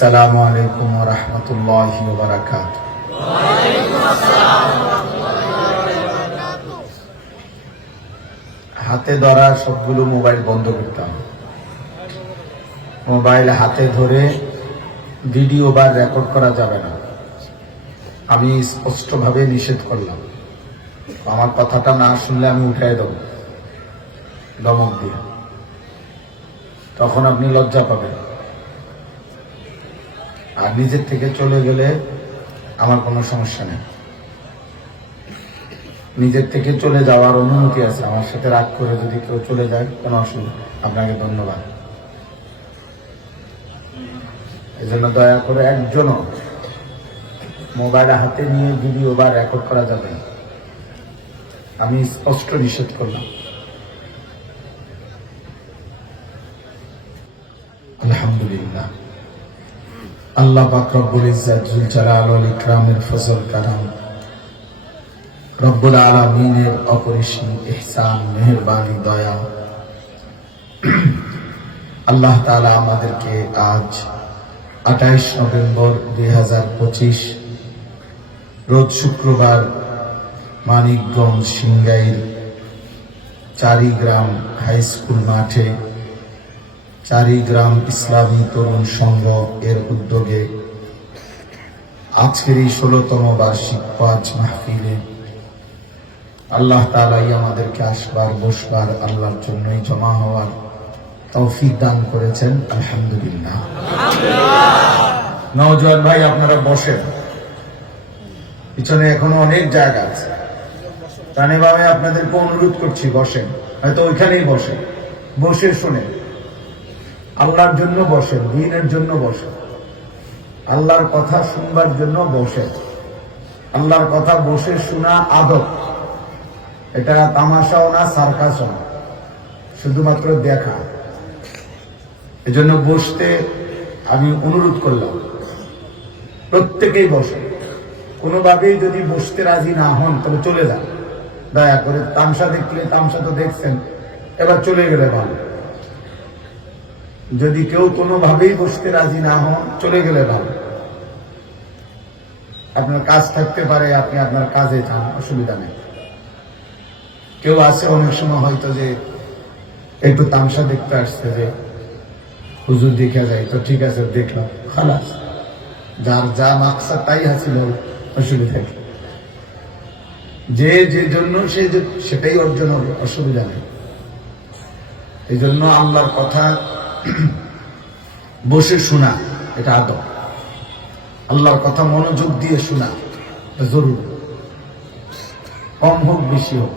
السلام عليكم ورحمة الله وبركاته হাতে ধরা সবগুলো মোবাইল বন্ধ করতাম মোবাইল হাতে ধরে ভিডিও বা রেকর্ড করা যাবে না আমি স্পষ্টভাবে নিষেধ করলাম আমার কথাটা না শুনলে আমি উঠাই দেব দমক দিয়ে তখন আপনি লজ্জা পাবেন আর নিজের থেকে চলে গেলে আমার কোনো সমস্যা নেই। নিজের থেকে চলে যাওয়ার অনুমতি আছে। আমার সাথে রাগ করে যদি কেউ চলে যায়, কোনো অসুবিধা আপনাকে ধন্যবাদ। এই জন্য দয়া করে একজনও মোবাইল হাতে নিয়ে ভিডিও বা রেকর্ড করা যাবে আমি স্পষ্ট নিষেধ করলাম আলহামদুলিল্লাহ আল্লাহ পাক রব্বুল ইজ্জাত জুল জালাল ওয়াল ইকরামের ফজল কারাম রব্বুল আলামিনের অপরিসীম ইহসান, মেহেরবানি, দয়া। আল্লাহ তাআলা আমাদেরকে আজ আঠাইশ নভেম্বর দুই হাজার পঁচিশ, রোজ শুক্রবার মানিকগঞ্জ সিংগাইর চারিগ্রাম হাই স্কুল মাঠে চারিগ্রাম ইসলামী তরুণ সংঘ এর উদ্যোগে আজকের এই ষোলতম বার্ষিক পাঁচ মাহফিলে আল্লাহ তালাই আমাদেরকে আসবার, বসবার আল্লাহর জন্যই জমা হওয়ার তৌফিক দান করেছেন। আলহামদুলিল্লাহ। নওজোয়ান ভাই, আপনারা বসেন। পিছনে এখনও অনেক জায়গা আছে। তানে ভাবে আপনাদেরকে অনুরোধ করছি, বসেন। হয়তো ওইখানেই বসেন। বসে শুনে আল্লাহর জন্য বসেন দিনের জন্য বসেন আল্লাহর কথা শুনবার জন্য বসেন আল্লাহর কথা বসে শোনা আদব। এটা তামাশাও না, সার্কাসও না। শুধুমাত্র দেখা। এজন্য বসতে আমি অনুরোধ করলাম, প্রত্যেকেই বসে। কোনোভাবেই যদি বসতে রাজি না হন, তবে চলে যান। দয়া করে তামসা দেখলে তামসা তো দেখছেন, এবার চলে গেলে ভালো। যদি কেউ কোনোভাবেই বসতে রাজি না হন, চলে গেলে ভালো। আপনার কাজ থাকতে পারে, আপনি আপনার কাজে যান, অসুবিধা নেই। কেউ আছে, অনেক সময় হয়তো যে একটু তামসা দেখতে আসছে যে, হুজুর দেখা যায় তো ঠিক আছে, দেখলাম, খালাস। যার যা মাকসা তাই হাসিল অসুবিধা কি? যে যে জন্য সে সেটাই অর্জন হবে অসুবিধা নেই। এই জন্য আল্লাহর কথা বসে শোনা, এটা আদব। আল্লাহর কথা মনোযোগ দিয়ে শোনা জরুরি। কম হোক, বেশি হোক।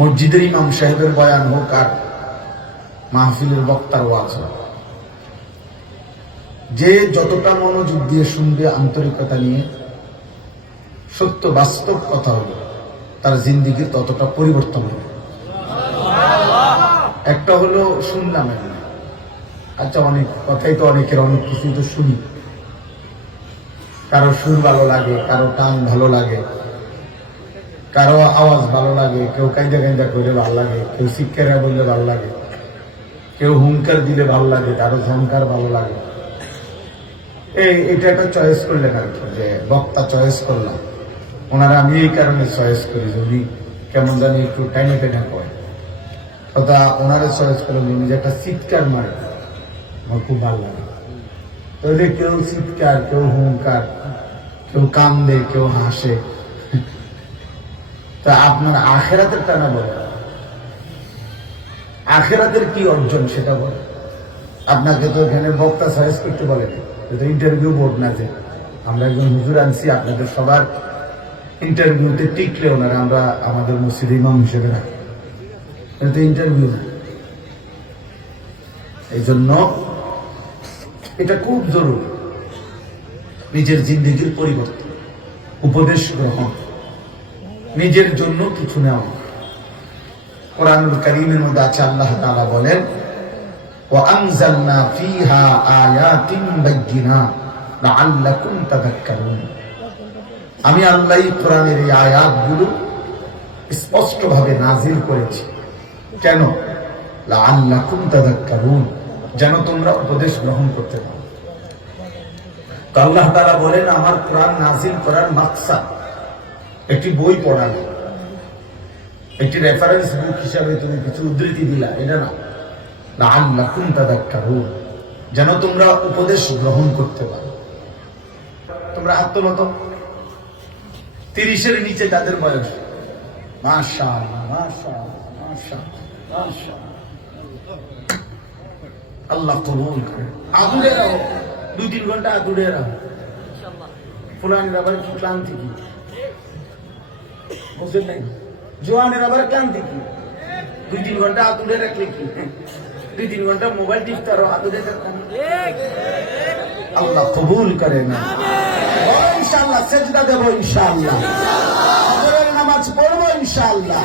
মসজিদের ইমাম সাহেবের বয়ান হোক আর মাহফিলের বক্তার ওয়াজ হোক। যে যতটা মনোযোগ দিয়ে শুনবে আন্তরিকতা নিয়ে, সত্য বাস্তব কথা হবে। তার জিন্দিগি ততটা পরিবর্তন হবে। একটা হলো শুনলাম আচ্ছা অনেক কথাই তো অনেকের, অনেক কিছুই তো শুনি। কারও সুর ভালো লাগে, কারও টান ভালো লাগে, কারও আওয়াজ ভালো লাগে, কেউ কাইদা কাইদা করে ভালো লাগে, কেউ শিক্ষারা বললে ভালো লাগে, কেউ হুঙ্কার দিলে ভালো লাগে কারও ঝঙ্কার ভালো লাগে। এই, এটা একটা চয়েস করলেন আর কি? যে বক্তা চয়েস করলাম। ওনারা আমি এই কারণে চয়েস করি, যে উনি কেমন জানি একটু টাইনে টেনে করে কথা ওনারা চয়েস করলেন উনি যে একটা চিৎকার মারে। আমার খুব ভালো লাগে। তো যে কেউ চিৎকার, কেউ হুঙ্কার, কেউ কান্দে, কেউ হাসে। তা আপনার আখেরাতের টানা বলে। আখেরাতের কি অর্জন সেটা বলে। আপনাকে তো এখানে বক্তা চয়েস করতে বলেন। এটা ইন্টারভিউ বোর্ড না যে। আমরা একজন হুজুর আনছি, আপনাদের সবার ইন্টারভিউতে টিকলে ওনারা আমরা আমাদের মসজিদ ইমাম হিসেবে রাখি। এটা তো ইন্টারভিউ না এই জন্য এটা খুব জরুরি নিজের জিন্দিগির পরিবর্তন উপদেশ গ্রহণ নিজের জন্য কিছু নেওয়া কোরআনুল করিমের মধ্যে আছে আল্লাহ তাআলা বলেন وأنزلنا فيها آيات بينات لعلكم تذكرون আমি আল্লাহ কোরআনের এই আয়াতগুলো স্পষ্টভাবে নাজিল করেছি কেন? যেন তোমরা উপদেশ গ্রহণ করতে পারো। আল্লাহ তারা বলেন, আমার কোরআন নাজিল করার মাকসাদ একটি বই পড়ানো একটি রেফারেন্স বুক হিসাবে তুমি কিছু উদ্ধৃতি দিলা, এটা না। লাআল্লাকুম তাদাক্কারুন যেন তোমরা উপদেশ গ্রহণ করতে পারো। তোমরা হাত তোলো তো তিরিশের নিচে তাদের বয়স। মাশা মাশা আল্লাহ কবুল আদুরে রাখো দুই তিন ঘণ্টা আদুরে রাখো ফুলানের আবার কি ক্লান্তি কি? বুঝলেন নাই? জোয়ানের আবার ক্লান্তি কি? দুই তিন ঘণ্টা আদুরে রাখলে কি? দুই তিন ঘণ্টা মোবাইল টিপতে আরও আদুরে রাখতাম আল্লাহ কবুল করে না। বলো ইনশাআল্লাহ, সেজদা দেবো ইনশাআল্লাহ। ফজরের নামাজ পড়ব ইনশাআল্লাহ।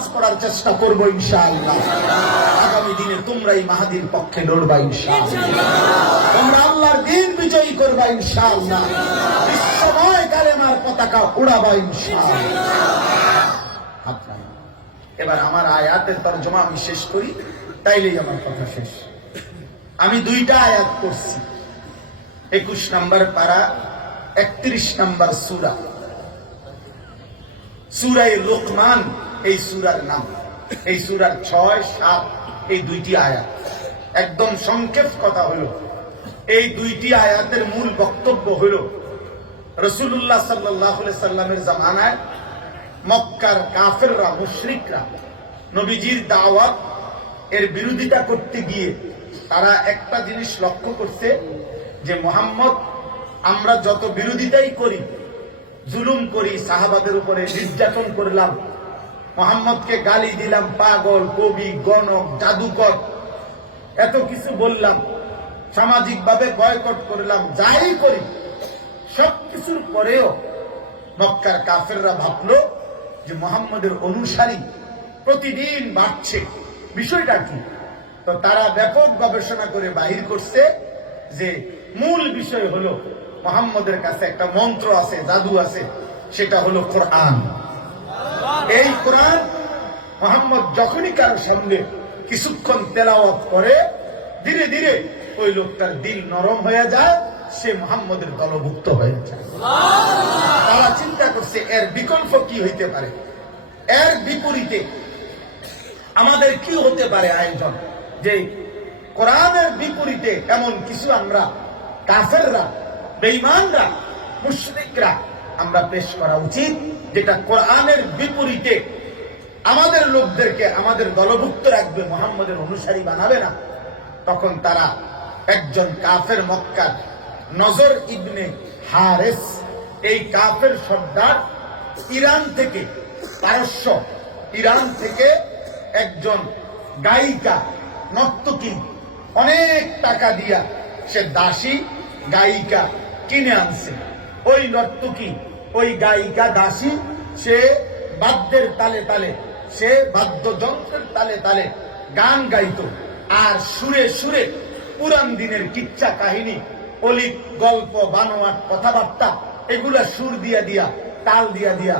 নামাজ পড়ার চেষ্টা করব ইনশাআল্লাহ। আগামী দিনে তোমরাই মাহাদির পক্ষে লড়বা ইনশাআল্লাহ। তোমরা আল্লাহর দিন বিজয়ী করবা ইনশাআল্লাহ। বিশ্বময় কালেমার পতাকা উড়াবা ইনশাআল্লাহ। এবার আমার আয়াতের তর্জমা আমি শেষ করি, তাইলেই আমার কথা শেষ। আমি দুইটা আয়াত করছি একুশ নাম্বার পারা, একত্রিশ নাম্বার সুরা। সুরাই লোকমান এই সুরার নাম। এই সুরার ছয়, সাত, এই দুইটি আয়াত। একদম সংক্ষেপ কথা হলো, এই দুইটি আয়াতের মূল বক্তব্য হলো রসুল্লাহ সাল্লাহ সাল্লামের জামানায় মক্কার কাফেররা, মুশরিকরা নবীজির দাওয়াত এর বিরোধিতা করতে গিয়ে তারা একটা জিনিস লক্ষ্য করছে যে মোহাম্মদ, আমরা যত বিরোধিতাই করি, জুলুম করি, সাহাবাদের উপরে নির্যাতন করলাম মোহাম্মদকে গালি দিলাম, পাগল, কবি, গণক, জাদুকর। এত কিছু বললাম, সামাজিকভাবে বয়কট করলাম, যাই করি। সব কিছুর পরেও মক্কার কাফেররা ভাবলো যে মোহাম্মদের অনুসারী প্রতিদিন বাড়ছে। বিষয়টা কি? তো তারা ব্যাপক গবেষণা করে বাহির করছে যে মূল বিষয় হলো, মোহাম্মদের কাছে একটা মন্ত্র আছে, জাদু আছে, সেটা হলো কোরআন। এই কোরআন মোহাম্মদ যখনই কারও সামনে কিছুক্ষণ তেলাওয়াত করে, ধীরে ধীরে ওই লোকটার দিল নরম হয়ে যায়, সে মোহাম্মদের দলভুক্ত হয়ে যায়। তারা চিন্তা করছে, এর বিকল্প কি হইতে পারে? এর বিপরীতে আমাদের কি হতে পারে আয়োজন? যে কোরআনের বিপরীতে এমন কিছু আমরা কাফেররা, বেঈমানরা, মুশরিকরা আমরা পেশ করা উচিত। যেটা কোরআনের বিপরীতে আমাদের লোকদেরকে, আমাদের দলভুক্ত রাখবে, মোহাম্মদের অনুসারী বানাবে না, তখন তারা একজন কাফের মক্কার নজর ইবনে হারেস, এই কাফের সর্দার ইরান থেকে, পারস্য ইরান থেকে একজন গায়িকা, নর্তকী, অনেক টাকা দিয়া সে দাসী গায়িকা কিনে আনছে। ওই নর্তকী ওই গায়িকা দাসী, সে বাদ্যের তালে তালে, সে বাদ্যযন্ত্রের তালে তালে গান গাইত। আর সুরে সুরে পুরান দিনের কিচ্ছা কাহিনী, অলিক গল্প, বানোয়াট, কথাবার্তা, এগুলা সুর দিয়া দিয়া, তাল দিয়া দিয়া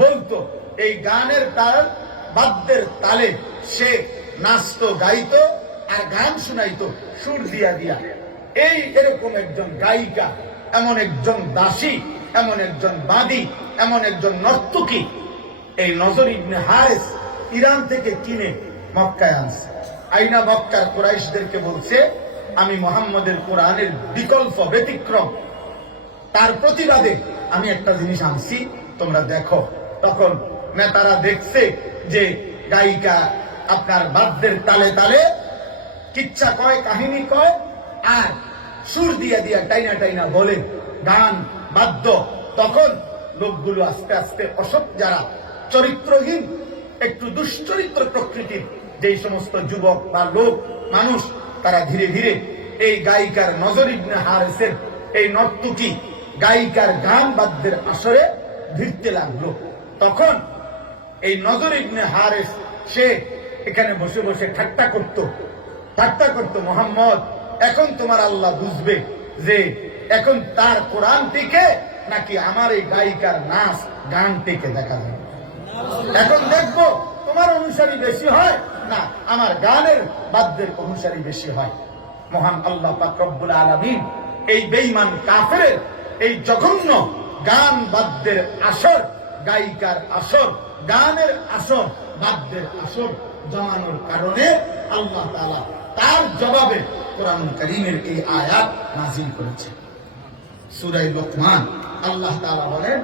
বলতো। এই গানের তাল, বাদ্যের তালে সে নাচতো, গাইত আর গান শুনাইতো, সুর দিয়া দিয়া। এই এরকম একজন গায়িকা, এমন একজন দাসী এমন একজন বাদী, এমন একজন নর্তকী এই নজর ইবনে হারেস ইরান থেকে কিনে মক্কায় আনছে। আইনা মক্কার কোরাইশদেরকে বলছে, আমি মোহাম্মদের কোরআনের বিকল্প ব্যতিক্রম। তার প্রতিবাদে আমি একটা জিনিস আনছি, তোমরা দেখো। তখন নেতারা দেখছে যে গায়িকা আপনার বাদ্যের তালে তালে কিচ্ছা কয়, কাহিনী কয়, আর সুর দিয়া দিয়া টাইনা টাইনা বলে, গান বাদ্য তখন লোকগুলো আস্তে আস্তে অসৎ, যারা চরিত্রহীন, একটু দুশ্চরিত্র প্রকৃতির যেই সমস্ত যুবক বা লোক, মানুষ, তারা ধীরে ধীরে এই গায়িকার নজর ইবনে হারেসের এই নর্তকী গায়িকার গান বাদ্যের আসরে ভিড়তে লাগল। তখন এই নজর ইবনে হারেস, সে এখানে বসে বসে ঠাট্টা করত। ঠাট্টা করত, মোহাম্মদ, এখন তোমার আল্লাহ বুঝবে যে এখন তার কোরআন টিকে নাকি আমার এই গায়িকার নাচ গান টিকে দেখা যায়? এখন দেখব তোমার অনুসারী বেশি হয় না, আমার গানের বাদ্যের অনুসারী বেশি হয়। মহান আল্লাহ পাক রব্বুল আলামিন এই বেঈমান কাফের এই জঘন্য গান বাদ্যের আসর, গায়িকার আসর, গানের আসর, বাদ্যের আসর জমানোর কারণে আল্লাহ তাআলা তার জবাবে কোরআন করিমের এই আয়াত নাজিল করেছে সুরাই লোকমান আল্লাহ তালা বলেন